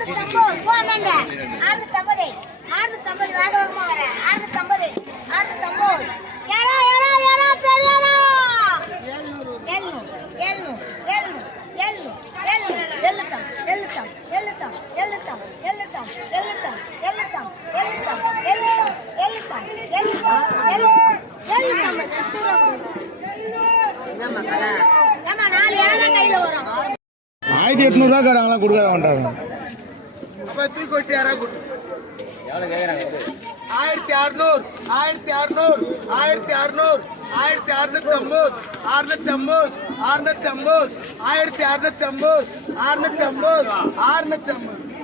அறுநூத்தம்பது போ அறுநூத்தம்பது அறுநூத்தம்பது வேகமா வர அறுநூத்தம்பது அறுநூத்தம்பது யாரா யாரா யாரா பெரியாரா எழுநூறு எழுநூறு எழுநூறு எழுநூறு எழுநூறு எழுத்தம் எழுத்தம் எழுத்தம் எழுத்தம் எழுத்தம் எழுத்தம் எழுத்தம் எழுத்தம் எழுத்தம் எழுத்தம் எழுத்தம் ஆயிரத்தி எட்நூறுவா கேட்டாங்களா கொடுக்காத மாட்டாங்க அப்ப தூக்கி கொட்டி. யாரா கொடு ஆயிரத்தி அறுநூறு ஆயிரத்தி அறுநூறு ஆயிரத்தி அறுநூறு ஆயிரத்தி அறுநூத்தி ஐம்பது அறுநூத்தி ஐம்பது அறுநூத்தி ஐம்பது ஆயிரத்தி அறுநூத்தி ஐம்பது அறுநூத்தி ஐம்பது அறுநூத்தி ஐம்பது.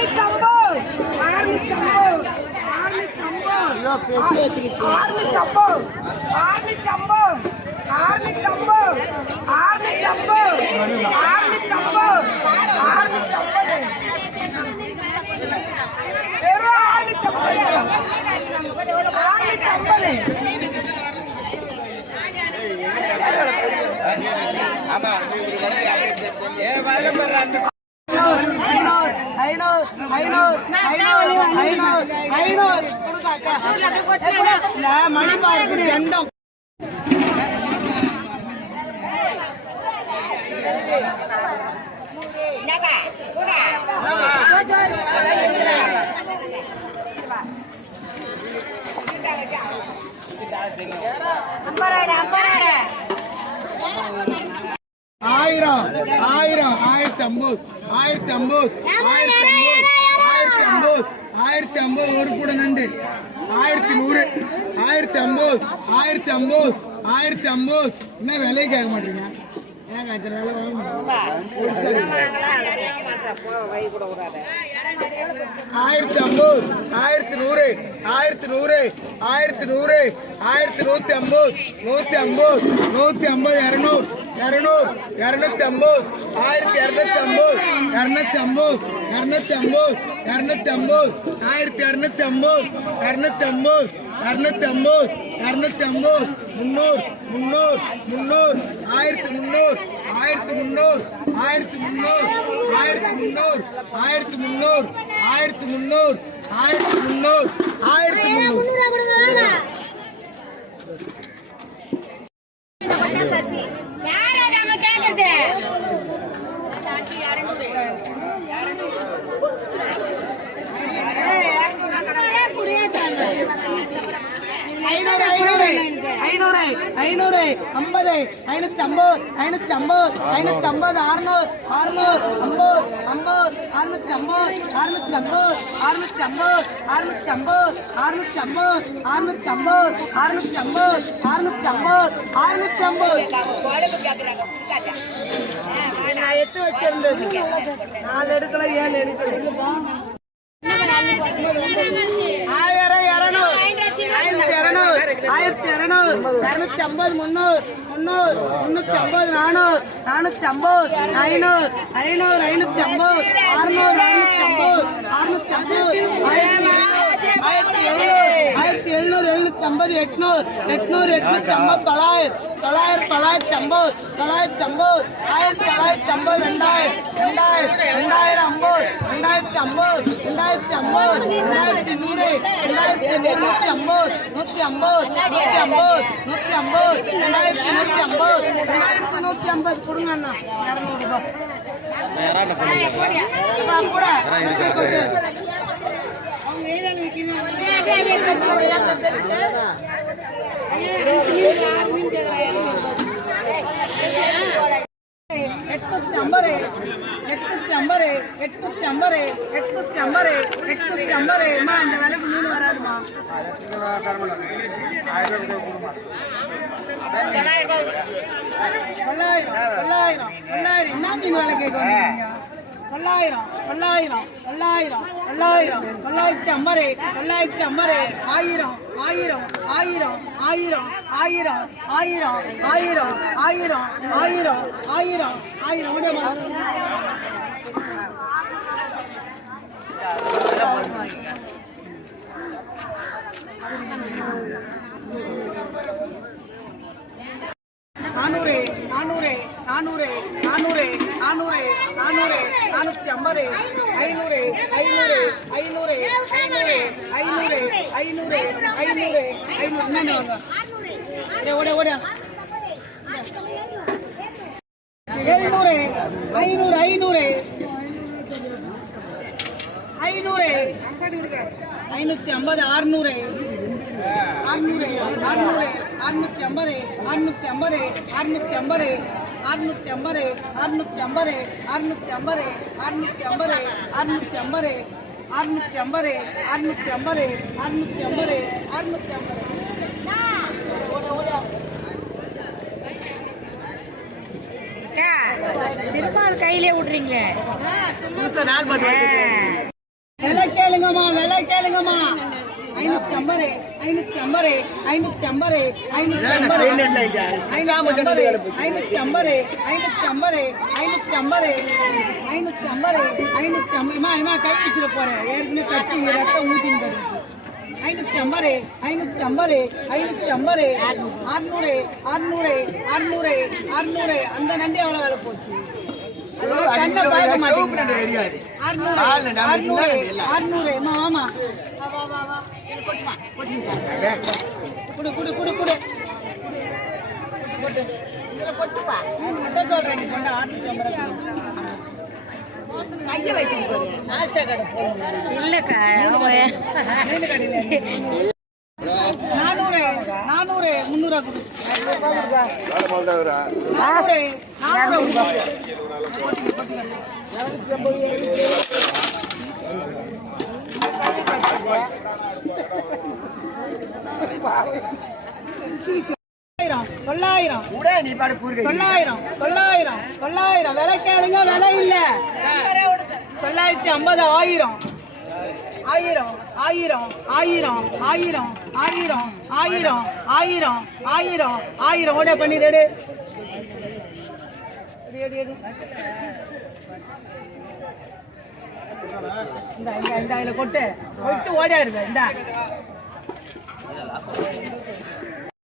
ஆறுநூத்தம்பது ஆறுநூத்தம்பது ஆறுநூத்தம்பது ஆறுநூத்தம்பது ஆறுநூத்தம்பது ஆறுநூத்தம்பது ஆறுநூத்தம்பது ஆறுநூத்தம்பது வெறும் ஐநூறு ஐநூறு ஐநூறு ஐநூறு ஐநூறு. மணி பார்க்கு எண்டம் ஆயிரம் ஆயிரம் ஆயிரத்தி ஐம்பது ஆயிரத்தி ஐம்பது ஆயிரத்தி ஐம்பது ஆயிரத்தி ஐம்பது ஆயிரத்தி ஐம்பது ஒரு கூட நண்டு. ஆயிரத்தி நூறு ஆயிரத்தி ஐம்பது ஆயிரத்தி ஐம்பது ஆயிரத்தி ஐம்பது என்ன விலையை கேட்க மாட்டீங்க? ஏங்க இத்தனை வேலை ஆயிரத்தி ஐம்பது ஆயிரத்தி நூறு ஆயிரத்தி நூறு ஆயிரத்தி நூறு ஆயிரத்தி நூத்தி ஐம்பது நூத்தி ஐம்பது நூத்தி ஐம்பது இரநூறு. இரநூறு இரநூத்தி ஐம்பது ஆயிரத்தி இரநூத்தி ஐம்பது இரநூத்தி ஐம்பது இரநூத்தி ஐம்பது இரநூத்தி ஐம்பது ஆயிரத்தி இரநூத்தி ஐம்பது இரநூத்தி ஐம்பது இரநூத்தி ஐம்பது இரநூத்தி ஐம்பது முந்நூறு முந்நூறு முந்நூறு ஆயிரத்தி முந்நூறு ஆயிரத்தி முந்நூறு ஆயிரத்தி முந்நூறு ஆயிரத்தி முந்நூறு ஆயிரத்தி முந்நூறு ஆயிரத்தி முந்நூறு ஆயிரத்தி முந்நூறு ஆயிரத்தி முந்நூறு ஐநூறு ஐநூறு ஐநூறு ஐநூறு ஐம்பது ஐநூத்தி ஐம்பது ஐநூத்தி ஐம்பது ஐநூத்தி ஐம்பது அறுநூறு அறுநூறு ஐம்பது ஐம்பது அறுநூத்தி ஐம்பது அறுநூத்தி ஐம்பது அறுநூத்தி ஐம்பது அறுநூத்தி ஐம்பது அறுநூத்தி ஐம்பது அறுநூத்தி ஐம்பது அறுநூத்தி ஐம்பது அறுநூத்தி ஐம்பது அறுநூத்தி ஐம்பது நான் எட்டு வச்சிருந்தது? நாலு எடுக்கல ஏழு எடுக்கல. ஆயிரம் இரநூறு. ஆயிரத்தி இரநூறு. ஆயிரத்தி இரநூறு. இரநூத்தி ஐம்பது முந்நூறு. முந்நூறு. முன்னூத்தி ஐம்பது நானூறு. நானூத்தி ஐம்பது ஐநூறு. ஐநூறு ஐநூத்தி ஐம்பது. அறுநூறு அறுநூத்தி ஐம்பது. அறுநூத்தி ஐம்பது. ஆயிரத்தி ஆயிரத்தி எழுநூறு ஆயிரத்தி எழுநூறு எழுநூத்தி ஐம்பது எட்நூறு எட்நூறு எட்நூத்தி ஐம்பது தொள்ளாயிரம் தொள்ளாயிரம் தொள்ளாயிரத்தி ஐம்பது தொள்ளாயிரத்தி ஐம்பது ஆயிரத்தி தொள்ளாயிரத்தி ஐம்பது ரெண்டாயிரம் ரெண்டாயிரம் ரெண்டாயிரம் ஐம்பது ரெண்டாயிரத்தி ஐம்பது ரெண்டாயிரத்தி ஐம்பது ரெண்டாயிரத்தி நூறு ரெண்டாயிரத்தி நூத்தி ஐம்பது நூத்தி ஐம்பது நூத்தி ஐம்பது நூத்தி ஐம்பது ரெண்டாயிரத்தி நூத்தி ஐம்பது ரெண்டாயிரத்தி நூத்தி ஐம்பது கொடுங்க அண்ணா இரநூறுபா கூட எட்நூத்தி ஐம்பது எட்நூத்தி ஐம்பது எட்நூத்தி ஐம்பது எட்நூத்தி ஐம்பது அம்மா இந்த விலைக்கு மீன் வராதுமா தொள்ளாயிரம் தொள்ளாயிரம் தொள்ளாயிரம் என்ன மீன் வேலை கேட்க தொள்ளாயிரம் தொள்ளாயிரம் தொள்ளாயிரம் தொள்ளாயிரம் தொள்ளாயிரத்தி ஐம்பது தொள்ளாயிரத்தி ஐம்பது ஆயிரம் ஆயிரம் ஆயிரம் ஆயிரம் ஆயிரம் ஆயிரம் ஆயிரம் ஆயிரம் ஆயிரம் ஆயிரம் ஆயிரம் ஓடியம்மா. நானூறு நானூறு நானூறு நானூறு நானூறு நானூறு நானூத்தி ஐம்பது ஐநூறு ஐநூறு ஐநூறு ஐநூறு ஐநூறு ஐநூறு ஐநூறு ஐநூறு. என்னென்ன ஓட ஓட. எழுநூறு ஐநூறு ஐநூறு. ஐநூறு. ஐநூத்தி ஐம்பது அறுநூறு அறுநூறு அறுநூறு அறுநூத்தி ஐம்பது அறுநூத்தி ஐம்பது அறுநூத்தி ஐம்பது அறுநூத்தி ஐம்பது அறுநூத்தி ஐம்பது அறுநூத்தி ஐம்பது அறுநூத்தி ஐம்பது அறுநூத்தி ஐம்பது அறுநூத்தி ஐம்பது அறுநூத்தி ஐம்பது அறுநூத்தி ஐம்பது அறுநூத்தி ஐம்பது திருமால் கையிலே விடுறீங்களே ஐநூத்தி ஐம்பது ஐநூத்தி ஐம்பது ஐநூத்தி ஐம்பது ஐநூத்தி ஐம்பது ஐநூத்தி ஐம்பது ஐநூத்தி ஐம்பது ஐநூத்தி ஐம்பது. ஐநூத்தி ஐம்பதுமா இமா கை வச்சுட போறேன் ஏற்கனவே கட்சி ரத்தம் ஊத்தின்னு ஐநூத்தி ஐம்பது ஐநூத்தி ஐம்பது ஐநூத்தி ஐம்பது அறுநூறு அறுநூறு அறுநூறு அறுநூறு. அந்த நண்டி அவ்வளோ வேலை போச்சு? கண்ணை பார்க்க மாட்டேன் அறுநூறு அறுநூறு அறுநூறு ஆமா. குடு குடு நானூறு நானூறு தொள்ளாயிரம் தொள்ளாயிரம். தொள்ளாயிரம் தொள்ளாயிரம் விலை கேளுங்க விலை இல்ல. தொள்ளாயிரத்தி ஐம்பது ஆயிரம். ஆயிரம் ஆயிரம் ஆயிரம் ஆயிரம் ஆயிரம் ஆயிரம் ஆயிரம் ஆயிரம் ஆயிரம். ஓட பண்ணிடு இந்த இந்த இந்த இதுல கொட்டு கொட்டு ஓடியாருங்க இந்த.